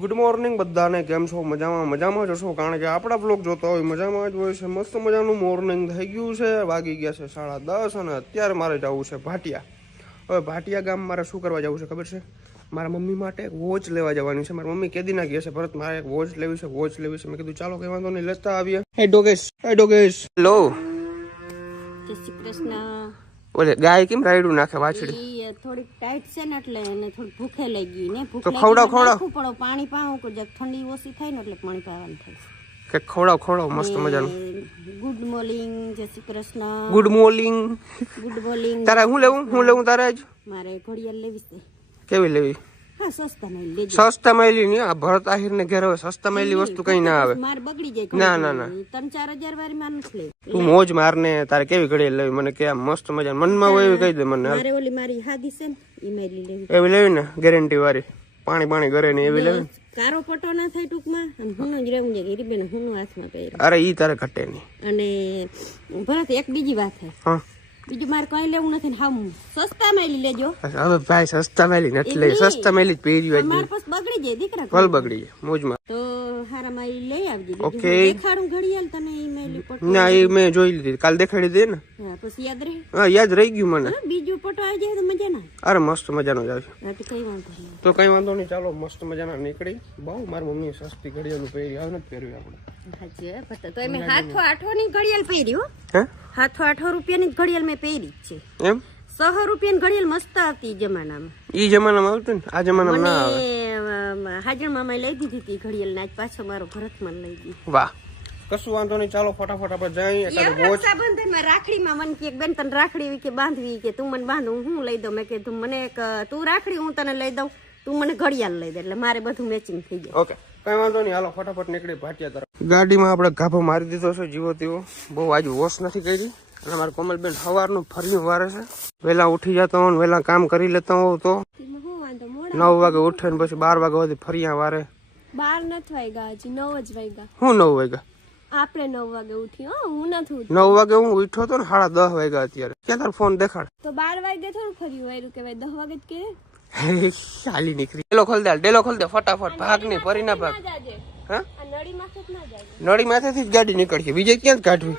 Good morning બધાને, કેમ છો? મજામાં જશો, કારણ કે આપણા બ્લોગ જોતા હોય મજામાં જ હોય છે. મસ્ત મજાનું મોર્નિંગ થઈ ગયું છે, વાગી ગયા છે 10:30 અને અત્યારે મારે જવું છે ભાટિયા. હવે ભાટિયા ગામ મારે શું કરવા જવું છે ખબર છે? મારા મમ્મી માટે એક વોચ લેવા જવાની છે. મારી મમ્મી કેદી ના ગયા છે ભરત મારે એક વોચ લેવી છે. મેં કીધું ચાલો કઈ વાંધો નહીં, લેતા આવીએ. હે ડોગેશ હેલો. જય શ્રી કૃષ્ણ. ઓલે ગાય કેમ રાયડું નાખે વાછડી? થોડીક ટાઈટ છે ને એટલે એને થોડી ભૂખે લઈ ગઈ ને. ભૂખ તો ખવડાવ પડો પાણી પાવું કે ઠંડી ઓછી થાય ને એટલે પાણી પાવાનું થાય કે ખવડાવ મસ્ત મજાનું. Good morning. જય શ્રી કૃષ્ણ. Good morning. તારે હું લેવું તારે આજ? મારે ઘડિયાળ લેવી છે. કેવી લેવી? હા, સસ્તા મેલી ની. આ ભરત આહિર ને ઘેર હવે સસ્તા મેલી વસ્તુ કઈ ના આવે. માર બગડી જાય. ના 3-4 હજાર વાળી માં નથી લે. તું મોજ મારને. તારે કેવી ઘડિયાળ લેવી મને કે મસ્ત મજા મનમાં હોય એવી કહી દે મને. મારે ઓલી મારી હાદી છે ને ઈ મેલી લેવી. એવી લેવી ને ગેરંટી વાળી, પાણી ઘરે ને એવી લેવી. કારો પટો ના થાય ટૂંકમાં. અને હુંનો જ રહેવું જોઈએ. ગરીબે ને હુંનો હાથમાં પહેરે. અરે ઈ તારે ઘટે નહીં. અને ભરત એક બીજી વાત છે. હા, બીજું મારે કઈ લેવું નથી ને. હા, સસ્તા મેલી લેજો. હવે ભાઈ સસ્તા મેલી નથી લે, સસ્તા મેલી જ પહેર્યું આજ. મારે પાસ બગડી જાય દીકરા. કલ બગડી જાય મોજમાં. તો હારા મારી લઈ આવજે. ઓકે. દેખાડું ઘડિયાળ તને ઈ મેલી પટો. ના એ મેં જોઈ લીધી, કાલ દેખાડી દે ને. હા, પછી યાદ રહે. હા, યાદ રહી ગયું મને. બીજું પટો આવી જાય તો મજા ના. અરે મસ્ત મજાનો જ આવશે. હા, તો કઈ વાંધો નહીં. તો કઈ વાંધો નહીં, ચાલો મસ્ત મજાના નીકળી. બહુ મારી મમ્મી સસ્તી ઘડિયાળનું પહેરી આવે નથી પહેર્યું આપણે. હાજી પતા તો એમે 708 ની ઘડિયાળ પહેરી. હો હે, 708 રૂપિયાની ઘડિયાળ મેં પહેરી છે. એમ 100 રૂપિયાની ઘડિયાળ મસ્ત હતી જમાનામાં. ઈ જમાનામાં આવતું ને, આ જમાનામાં ના આવે. મને હાજર મામાએ લઈ દીધી હતી ઘડિયાળ ને. આજ પાછો મારો ભરતમાં લઈ દીધી. વાહ, કશું વાંધો નહીં, ચાલો ફટાફટ આપણે જઈએ. એકાદ વોચ રક્ષાબંધનમાં રાખડીમાં મને કે બેન તને રાખડી કે બાંધવી, કે તું મને બાંધું હું લઈ દઉં. મેં કીધું મને એક તું રાખડી હું તને લઈ દઉં, તું મને ઘડિયાળ લઈ દે, એટલે મારે બધું મેચિંગ થઈ જાય. ઓકે, કઈ વાંધો નહીં, હાલો ફટાફટ નીકળી ભાટિયા તરફ. ગાડીમાં આપણે ગાભો મારી દીધો છે જીવો તેવો. બહુ આજે વોશ નથી કરી. અને મારા કોમલબેન સવારનું ફર્યું વારે છે. વહેલા ઉઠી જતો હોઉં, વહેલા કામ કરી લેતા હોઉં તો 9 વાગે ઉઠે ને પછી 12 વાગે સુધી ફર્યા વારે. 12 નથી વાગ્યા, હજી 9 જ વાગ્યા. હું 9 વાગ્યા? આપણે 9 વાગે ઉઠી. હું નથી ઉઠી. 9 વાગે હું ઉઠ્યો હતો ને, 10:30 વાગ્યા અત્યારે. ક્યાં તારો ફોન દેખાડ? તો 12 વાગે થોડું ફર્યું વાયરું કેવાય, 10 વાગે જ કે. હાલી નીકળી. ડેલો ખોલ દે ફટાફટ. ભાગ નહીં, ફરી ના ભાગ. હા, નળી માથેથી જ ગાડી નીકળશે, બીજે ક્યાં જ કાઢવી?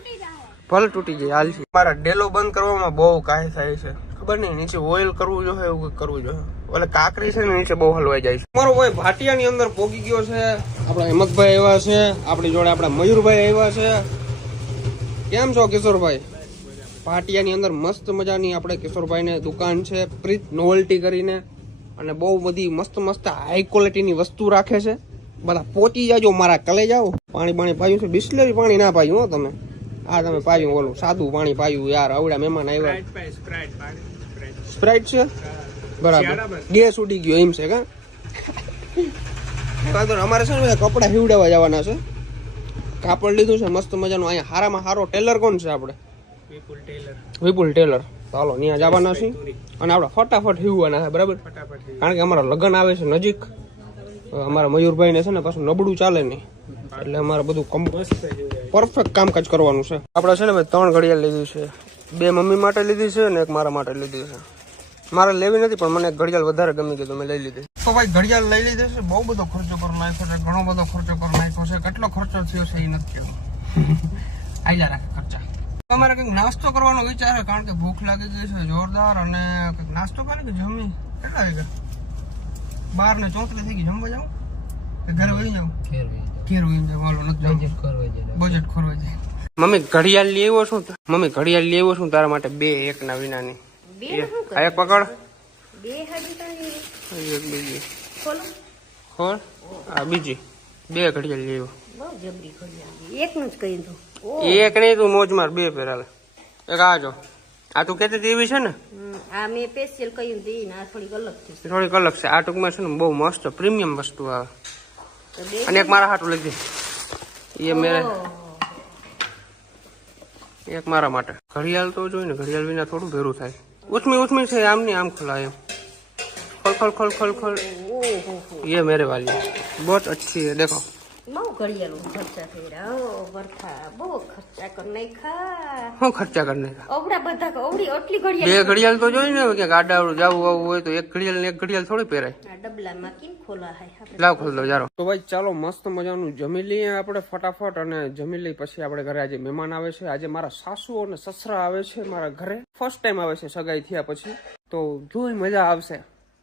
ભલે તૂટી જાય, હાલ. મારા ડેલો બંધ કરવામાં બહુ કાંઈ થાય છે ખબર નહીં. નીચે ઓઇલ કરવું જોઈએ, એવું કરવું જોઈએ. ઓલે કાકરી છે ને નીચે બહુ હલવાઈ જાય છે. મારો ભાઈ ભાટિયાની અંદર પોગી ગયો છે. આપણા હિંમતભાઈ આવ્યા છે, આપણી જોડે આપણા મયુરભાઈ આવ્યા છે. કેમ છો કિશોરભાઈ? ભાટિયાની અંદર મસ્ત મજાની આપણે કિશોરભાઈને દુકાન છે, પ્રીત નોવેલ્ટી કરીને. અને બહુ બધી મસ્ત હાઈ ક્વોલિટીની વસ્તુ રાખે છે. બધા પહોંચી જાજો, મારા કલે જાઓ. પાણી પાયું છે, બિસ્લેરી પાણી ના પાયું હો તમે. આ તમે પાયું ઓલું સાદું પાણી પાયું યાર. આવડા મહેમાન આવ્યા. સ્પ્રાઇટ છે બરાબર. ગેસ ઉડી ગયો એમ છે કા? અમારે છે ને કપડા હીવડાવવા જવાના છે. કાપડ લીધું છે મસ્ત મજાનું. અહીંયા હારામાં હારો ટેલર કોણ છે આપણે? વિપુલ ટેલર. ચાલો ત્યાં જવાના છે. અને આપણે ફટાફટ હીવવાના છે બરાબર, કારણ કે અમારા લગ્ન આવે છે નજીક. અમારા મયુરભાઈ ને છે ને પાછું નબળું ચાલે નહીં, એટલે અમારે બધું પરફેક્ટ કામકાજ કરવાનું છે. આપણે છે ને ભાઈ 3 ઘડિયાળ લીધી છે. 2 મમ્મી માટે લીધી છે અને 1 મારા માટે લીધી છે. મારે લેવી નથી પણ મને ઘડિયાળ વધારે ગમી ગઈ તો મેં લઈ લીધી. તો ભાઈ ઘડિયાળ લઈ લીધી છે. બહુ બધો ખર્ચો કરી નાખ્યો છે, ઘણો બધો ખર્ચો કરી નાખ્યો છે. કેટલો ખર્ચો થયો છે એ નથી કહેવું. આયલા રાખે ખર્ચા. તમારે કંઈક નાસ્તો કરવાનો વિચાર છે, કારણ કે ભૂખ લાગી ગઈ છે જોરદાર. અને કંઈક નાસ્તો કરે કે જમી? કેટલા વાગ્યા? 12:34 થઈ ગઈ. જમવા જાવ કે ઘરે વહી જાવ? ઘેર વહી જાવ. હાલો નથી બજેટ ખોરવાઈ જાય. મમ્મી ઘડિયાળ લઈ આવ્યો છું તારા માટે. 2 1 ના વિનાની. એક પકડ. 2 એક બીજી ખોલ. આ બીજી 2 ઘડિયાળ લઈ આવ્યો. એકનું જ કહી દઉં. એક નહીં, તું મોજ માર. 2 પહેરાલે. એક આ જો, આ તું કેતી હતી એવી છે ને? આ મેં સ્પેશિયલ કહ્યું હતી. આ થોડીક અલગ છે. થોડીક અલગ છે. આ ટૂંકમાં છે ને બહુ મસ્ત પ્રીમિયમ વસ્તુ આવે. અને એક મારા હાટું લીધી. એ મેરે એક મારા માટે. ઘડિયાળ તો જોઈ ને, ઘડિયાળ વિના થોડું ભેરું થાય. ઉથમી છે આમ ની આમ ખોલાય એમ. ખોલ. ये मेरे वाली बहुत अच्छी है, देखो બહુ ઘડિયાળું ખર્ચા થઈ રહ્યા વરખા બહુ ખર્ચા કરી નાખ્યા શું ખર્ચા કરી નાખ્યા અવડા બધા અવડી આટલી બે ઘડિયાળ ઘડિયાળ તો જોઈ ને ક્યાંક આડાવડું જવું આવું હોય તો એક ઘડિયાળ ને એક ઘડિયાળ થોડી પહેરાય આ ડબલામાં કેમ ખોલા હે લાવ ખોલ દો જારો તો ભાઈ ચાલો મસ્ત મજાનું જમી લઈએ આપણે ફટાફટ અને જમી લઈ પછી આપણે ઘરે આજે મહેમાન આવે છે આજે મારા સાસુ અને સસરા આવે છે મારા ઘરે ફર્સ્ટ ટાઈમ આવે છે સગાઈ થયા પછી તો જોઈ મજા આવશે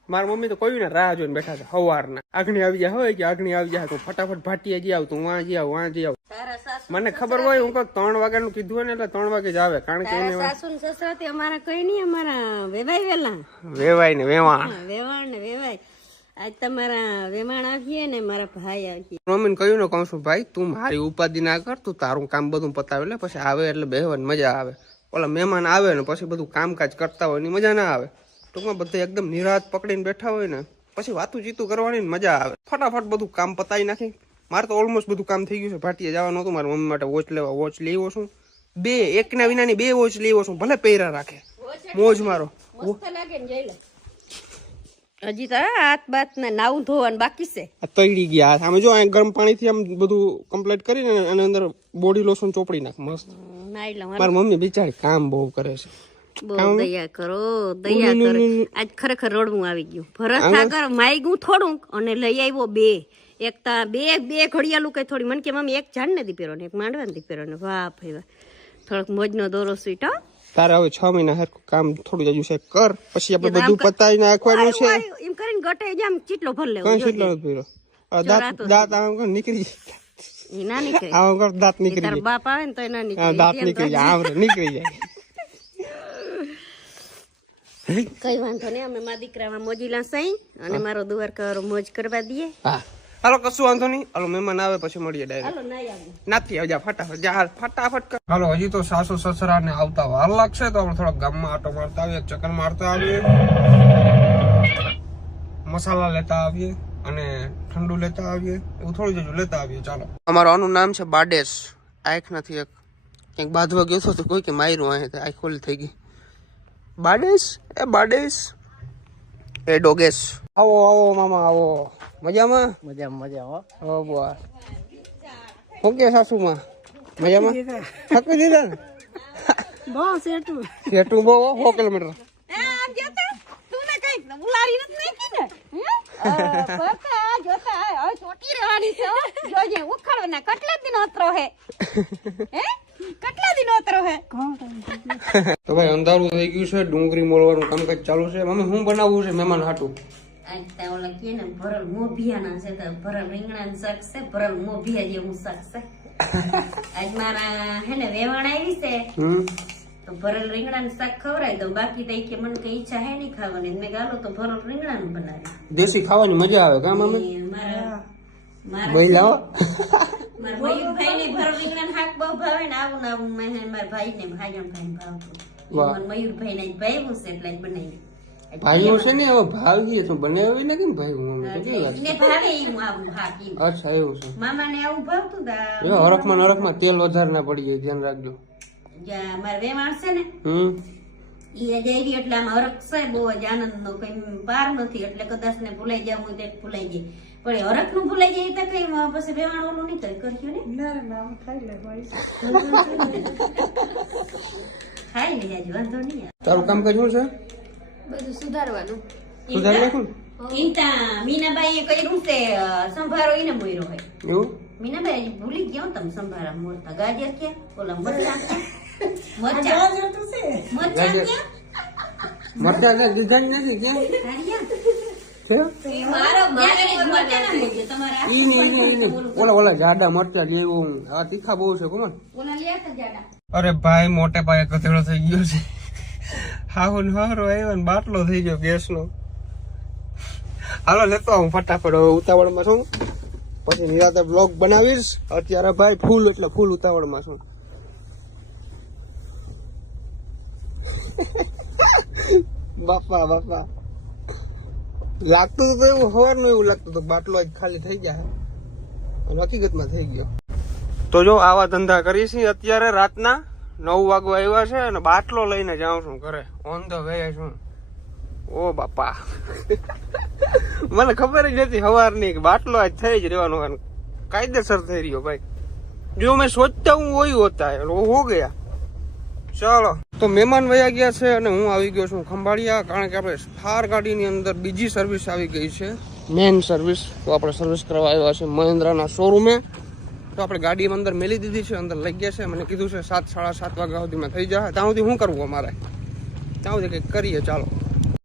મારા મમ્મી તો કોઈ ને રાહ જોઈને બેઠા છે સવારના આગણી આવી જાય હોય કે આગણી આવી જાય તો ફટાફટ ભાટીએ જી આવતું વાં જી આવું મને ખબર હોય હું કહું 3 વાગ્યાનું કીધું હોય ને એટલે 3 વાગે જ આવે કારણ કે એને સાસુ ને સસરા તે અમારા કઈ નહીં અમારા વેવાય વેલા વેવાય ને વેવાણ વેવાણ ને વેવાય આજ તમારા વેવાણ આવીએ ને મારા ભાઈ આવીએ મમ્મીને કહ્યું ને કહું છું ભાઈ તું મારી ઉપાધિ ના કર તું તારું કામ બધું પતાવે લે પછી આવે એટલે બેહવાની મજા આવે ઓલા મહેમાન આવે ને પછી બધું કામકાજ કરતા હોય એની મજા ના આવે ટૂંકમાં બધા એકદમ નિરાત પકડીને બેઠા હોય ને પછી વાતું ચીતું કરવાની મજા આવે ફટાફટ બધું કામ પતાવી નાખી મારે તો ઓલમોસ્ટ બધું કામ થઈ ગયું છે ભાટીએ જવાનું હતું મારા મમ્મી માટે વોચ લેવા વોચ લેવો છું બે એકના વિનાની 2 વોચ લેવો છું ભલે પહેરા રાખે મોજ મારો મસ્ત લાગે ને જોઈ લે હજી તો હાથ બાત ને નાવું ધોવાનું બાકી છે આ તળી ગયા આમે જો આ ગરમ પાણીથી આમ બધું કમ્પ્લીટ કરીને અને અંદર બોડી લોશન ચોપડી નાખ મસ્ત નાઈ લઉં મારી મમ્મી બિચારી કામ બહુ કરે છે બહુ દયા કરો આજ ખરેખર રડવું આવી ગયું ભરોસા કરો માયગું થોડુંક અને લઈ આવ્યો 2 એક તા બે ઘડિયાળું કઈ થોડી મને કે મમ્મી એક ઝાડ નથી પહેરો ને એક માંડવા નથી પહેરો ને વાહ ભાઈ વાહ થોડોક મોજનો દોરો સ્વીટ હો તારે હવે 6 મહિના હરખું કામ થોડું જજુ છે કર પછી આપણે બધું પતાવી નાખવાનું છે એમ કરીને ગટે જામ ચીટલો ભર લેવો કઈ કેટલો નથી પીરો દાંત આમ કર નીકળી ઈ ના નીકળે આમ કર દાંત નીકળી તાર બાપ આવે ને તો ના નીકળે જાય દાંત નીકળી જાય આમ નીકળી જાય કઈ વાંધો નહીં અમે મારા દીકરામાં મોજીલા સહી અને મારો દ્વારકા મોજ કરવા દઈએ હા હાલો કશું વાંધો નહીં હાલો મહેમાન આવે પછી મળીએ ડાયરેક્ટ હાલો નહીં આવું નથી આવજા ફટાફટ જા ફટાફટ કર હાલો હજી તો સાસુ સસરા ને આવતા વાર લાગશે તો આપણે થોડા ગામમાં આટો મારતા આવીએ ચક્કર મારતા આવીએ મસાલા લેતા આવીએ અને ઠંડુ લેતા આવીએ એવું થોડું જજુ લેતા આવીએ ચાલો અમારું આનું નામ છે બાડેશ આંખ નથી એક ક્યાંક બાંધવા ગયો તો કોઈ કે માર્યું અહીં આંખ ખોલી થઈ ગઈ બાડેશ એ ડોગેશ આવો આવો મામા આવો મજામાં મજા હો બુઆ હું કે સાસુમાં મજામાં થકી દીધા ને બહુ સેટું સેટું બહુ 100 કિલોમીટર આમ જતો તું ને કઈક ઉલારી નથી નાખી ને પપ્પા જોતા હવે ચોટી રહેવાની છે જોજે ઉખાડવાના કેટલા દિન ઓતરો હે કેટલા દિન ઓતરો હે તો ભાઈ અંધારું થઈ ગયું છે ડુંગળી મોળવાનું કામકાજ ચાલુ છે મમ્મી હું બનાવવું છે મહેમાન હાટું આજ તા ઓલા કે ને ભરલ મોભિયાના છે તો ભરલ રીંગણાનું શાક છે ભરલ મોભિયા જેવું શાક છે આજ મારા હે ને વેવાણ આવી છે તો ભરલ રીંગણાનું શાક ખવડાવી દઉં બાકી તો કે મને કઈ ઈચ્છા હે નહીં ખાવાની મેં ગાલો તો ભરલ રીંગણાનું બનાવી દેશી ખાવાની મજા આવે કા મમ્મી મારા મયુરભાઈ ને ભરલ રીંગણાનું શાક બહુ ભાવે ને આવું ને આવું મારા ભાઈ ને ભાવતું મને મયુરભાઈ ને ભાવ્યું છે એટલે જ બનાવી ભાઈઓ છે ને હવે ભાવી તો બનાવી ને કેમ ભાઈ મમ્મી તો કેવી વાત ને ભાવે એવું આવું ભાકી અચ્છા એવું છે મામા ને આવું ભાવતું તા એ હરખમાં તેલ વધારે ના પડી જાય ધ્યાન રાખજો જ્યાં મારા વેવાણ છે ને ઈ જઈ એટલે આમ હરખ છે બહુ જ આનંદ નો કઈ પાર નથી એટલે કદાચ ને ભૂલાઈ જવું હોય તો ભૂલાઈ જાય પણ હરખ નું ભૂલાઈ જાય તો કઈ પછી વેવાણ ઓલું નહીં કર્યું ને ખાઈ લે આજે વાંધો નહીં તારું કામ કર્યું છે બધું સુધારવાનું સુધારી નાખું ઇન્ટા મીનાબાઈ એ કર્યું છે સંભારો એને મોયરો હોય એવું મીનાબાઈ ભૂલી ગયા તમે સંભારા મોરતા ગાજર ક્યાં ઓલા મરચા ક્યાં મરચા મરચા દીધા નથી ક્યાં ઓલા જાડા મરચા લેવું આ તીખા બહુ છે કોણ અરે ભાઈ મોટે પાયે કથેડો થઈ ગયો છે હારો આવ્યો ને બાટલો થઈ ગયો ગેસ નો હાલો લેતો હું ફટાફટ ઉતાવળમાં છું પછી નિરાતે બ્લોગ બનાવીશ અત્યારે ભાઈ ફૂલ એટલે ફૂલ ઉતાવળમાં છું બાપા લાગતું તો એવું સવારનું એવું લાગતું તો બાટલો જ ખાલી થઈ ગયા અને હકીકતમાં થઈ ગયો તો જો આવા ધંધા કરી છે અત્યારે રાતના 9 વાગવા આવ્યા છે અને બાટલો લઈને જાઉં છું ઘરે ઓન ધ વે છું ઓ બાપા મને ખબર જ નથી સવારની કે બાટલો આજ થઈ જ રહેવાનો કાયદેસર થઈ રહ્યો ભાઈ. જો મેં સોચતા હું વही હોતા है वो हो गया. ચાલો તો મહેમાન વયા ગયા છે અને હું આવી ગયો છું ખંભાળિયા, કારણ કે આપણે થાર ગાડીની અંદર બીજી સર્વિસ આવી ગઈ છે, મેન સર્વિસ. તો આપણે સર્વિસ કરવા આવ્યા છે મહિન્દ્રાના શોરૂમે. તો આપણે ગાડી અંદર મેલી દીધી છે, અંદર લઈ ગયા છે. મને કીધું છે 7 સાડા 7 વાગ્યા સુધીમાં થઈ જાય. ત્યાં સુધી શું કરવું અમારે, ત્યાં સુધી કંઈક કરીએ. ચાલો.